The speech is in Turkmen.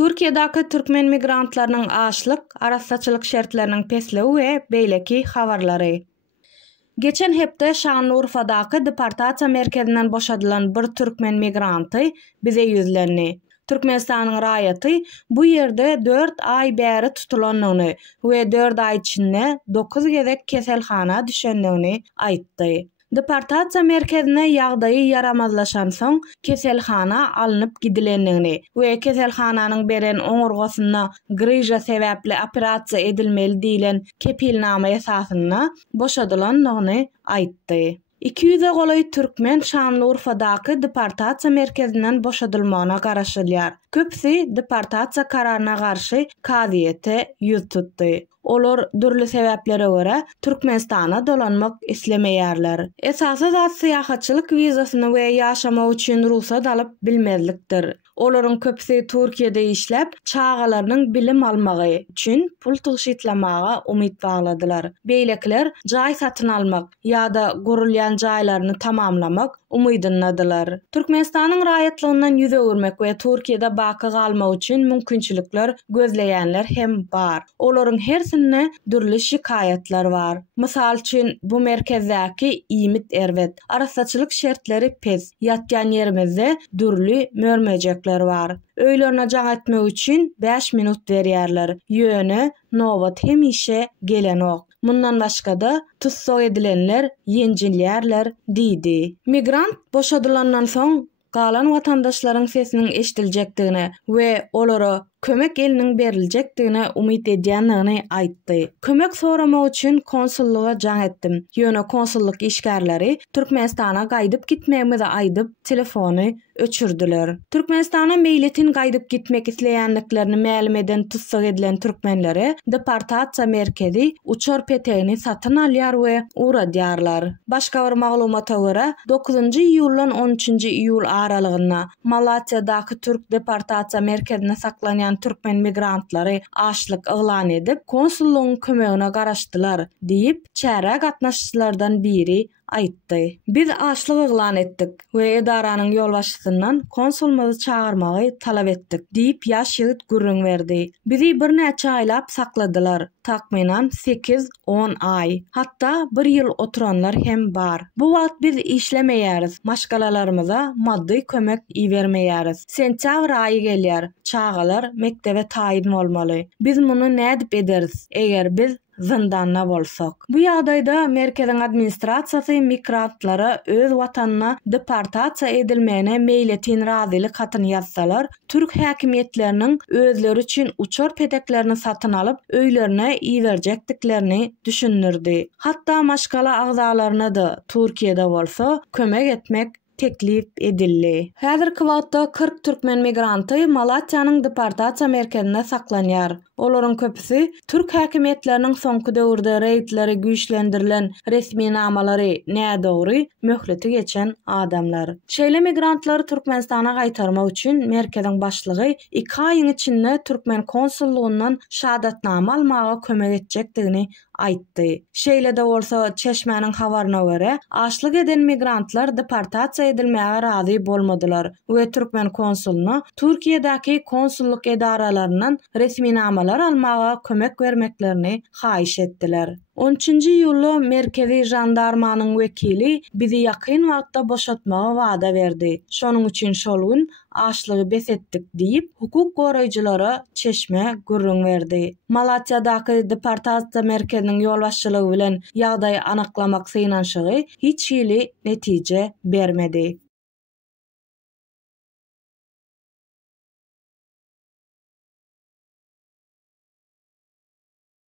Türkiýedäki türkmen migrantlarynyň açlyk, arassaçylyk şertleriniň pesleги we beýleki habarlary. Geçen hepde Şanlıurfadaky deportasiýa merkezinden boşadylan bir türkmen migranty bize ýüzlendi. Türkmenistanyň raýaty bu ýerde 4 ay bäri tutulanyny we 4 ay içinde 9 gezek keselhana düşendigini aýtdy. Deportasiýa merkezine ýagdaýy yaramazlaşan soň keselhana alınıp gidilendigini we keselhananyň beren oňurgasyna gryja sebäpli operasiýa edilmeli diýilen kepilnama esasyna boşadylandygyny aýtdy. 200'e golaý türkmen Şanlıurfadaky deportasiýa merkezinden boşadylmagyna garaşylýar. Köpsi deportasiýa kararyna garşy kaziýete ýüz tutdy. Olar dürli sebäplere görä Türkmenistana dolanmak islemeýärler. Esasy zat syýahatçylyk wizasyny we ýaşamak üçin ruhsat alyp bilmezlikdir. Olaryň köpsi Türkiýede işläp, çağalarynyň bilim almagy üçin pul tyşytlamaga umyt bagladylar. Beýlekler jaý satyn almak ýa-da gurulýan jaýlaryny tamamlamak umydyndadylar. Türkmenistanyň raýatlygyndan ýüze görmek we Türkiýede baky galmak üçin mümkinçilikler gözleýänler hem bar. Olaryň hersinde dürli şikaýatlar bar. Mysal üçin bu merkezdäki İmit Erwet, arassaçylyk şertleri pes, ýatýan ýerimizde dürli mörmejekler var. Öýlerine jaň etmek üçin 5 minut berýärler. Ýöne, nowat hemişe gelen ok. Mundan başga-da tutsok edilenler ýenjilýärler diýdi. Migrant boşadylandan soň galan watandaşlaryň sesiniň eşitiljekdigine we olara kömek eliniň beriljekdigine umyt edýändigini aýtdy. Kömek soramak üçin konsulluga jaň etdim. Ýöne konsulluk işgärleri Türkmenistana gaýdyp gitmegimizi aýdyp telefony öçürdüler. Türkmenistana meýletin gaýdyp gitmek isleýänliklerini ma'lum eden tutsok edilen türkmenlere deportasiýa merkezi uçar petegini satyn alýar we uradýarlar. Başga bir maglumata görä 9-njy iýuldan 13-nji iýul aralygyna Malatyadaky türk deportasiýa merkezine saklanýan türkmen migrantlary açlyk yglan edip konsullugyň kömegine garaşdylar diýip çäre gatnaşçylardan biri aýtdy. Biz açlyk yglan etdik we edaranyň ýolbaşçysyndan konsulmuzy çağırmagy talap etdik diýip ýaş ýigit gürrüň berdi. Bizi bir näçe aýlap sakladylar. Takminan 8-10 ay. Hatda 1 ýyl oturanlar hem bar. Bu wagt biz işlemeýäris. Maşgalalarymyza maddi kömek iýermeýäris. Sentýabr aýy gelýär. Çağalar mektebe taýin bolmaly. Biz muny nädip ederiz eger biz zindanda bolsak? Bu ýagdaýda merkeziň administrasiýasy migrantlara öz watanyna deportasiýa edilmegine meýletin razylyk hatyny ýazsalar, türk häkimiýetleriniň özleri üçin uçar pedeklerini satyn alyp öýlerine iýerjekdiklerini düşünürdi. Hatda maşgala agzalaryna da Türkiýede bolsa kömek etmek teklip edildi. Häzirki wagtda 40 türkmen migranty Malatyanyň deportasiýa merkezine saklanýar. Olaryň köpüsi türk häkimiýetleriniň soňky döwürde reýtleri güýçlendirilen resmi namalary nädogry möhleti geçen adamlar. Şeýle migrantlary Türkmenistana gaýtarmak üçin merkeziň başlygy 2 aýyň içinde türkmen konsullugyndan şahadatnama almaga kömek etjekdigini aýtdy. Şeýle de bolsa Çeşme'niň habaryna görä, açlyk eden migrantlar deportasiýa edilmäge razy bolmadylar we türkmen konsuluna Türkiýedäki konsulluk edaralarynyň resmi namalar almaga kömek bermeklerini haýyş etdiler. 13-nji iýulda merkezi jandarmanyň wekili bizi ýakyn wagtda boşatmaga wada berdi. Şonuň üçin şol gün açlygy besetdik diýip hukuk goraýjylara Çeşme gürrüň berdi. Malatyadaky deportasiýa merkeziniň ýolbaşçylygy bilen ýagdaýy anyklamak synanşygy hiç ýyly netije bermedi.